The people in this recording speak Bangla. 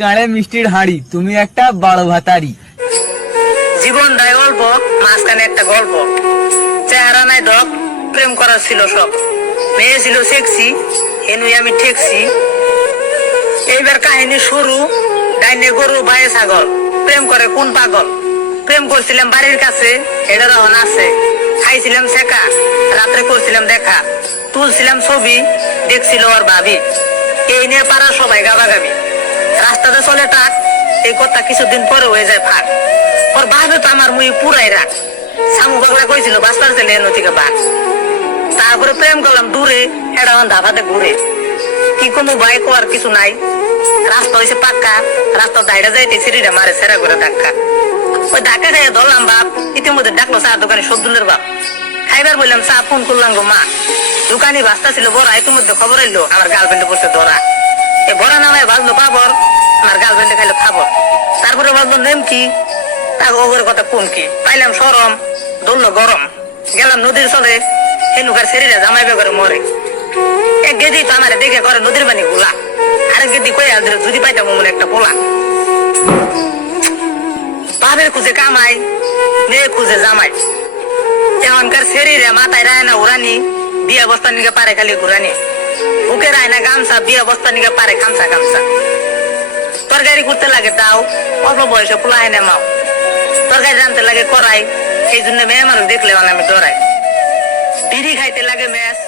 গাড়ে মিষ্টির হাঁড়ি, তুমি একটা বড় ভাতারি। জীবনটাই অল্প, মাঝখানে একটা গল্প। চেহারা নাই দক, প্রেম করার ছিল সব। মেয়ে ছিল সেক্সি, হেনুই আমি ঠেকছি। এইবার কাহিনী শুরু। ডাইনে গরু ভাইয়ে ছাগল, প্রেম করে কোন পাগল। প্রেম করছিলাম বাড়ির কাছে, এটা রহন আছে। খাইছিলাম শেখা, রাত্রে করছিলাম দেখা। তুলছিলাম ছবি, দেখছিল ওর ভাবি। এই নিয়ে পাড়া সবাই গাবাগাবি। রাস্তাতে চলে ট্রাক, এই কথা কিছুদিন পরে হয়ে যায় ফাঁক। ওর ভাবে তো আমার মুই পুরাই রাখ। সামু পাগলা কইছিল বাসপার ছেলে নথিকে বাঘ। তারপরে প্রেম করলাম দূরে, এটা ধাবাতে ঘুরে। কি কোনো বাইক আর কিছু নাই, রাস্তা হয়েছে পাক্কা। রাস্তা দাইড়া যাইতে সিঁড়িটা মারে সেরা করে ধাক্কা। ওই ধাক্কা খাইয়ে ধরলাম বাপ। ইতিমধ্যে ডাকলো চা দোকানে সবদুলের বাপ। খাইবার বললাম চা, ফোন করলাম গো মা। দোকানি বাস্তা ছিল বড়া, ইতিমধ্যে খবর এলো আমার গার্লফ্রেন্ডে পড়ছে ধরা। এ বড়া নামায় বাজলো পাবর, আমার গার্লফ্রেন্ডে খাইলো খাবর। তারপরে বাজলো নেমকি, তার ওগরের কথা কম কি। পাইলাম সরম, ধরলো গরম। গেলাম নদীর চলে, হেনুকার শরীরে জামাইবে করে মরে। এক গেদি তো আমার দেখে করে নদীর পানি গুলা। আরেক গেদি কই আদরে যদি পাইতাম মনে একটা পোলা। বাপের খুঁজে কামাই, মেয়ে খুঁজে জামাই। এখনকার শরীরে মাথায় রায় না উড়ানি, বিয়ে বস্তা নিকে পারে খালি ঘুরানি। বুকে রায় না গামছা, বিয়ে বস্তা নিকে পারে খামসা খামসা। তরকারি করতে লাগে তাও, অল্প বয়সে পোলা এনে মাও। তরকারি রানতে লাগে করাই, এই জন্য মেয়ে মানুষ দেখলে আমি ডরাই। বিড়ি খাইতে লাগে ম্যাচ,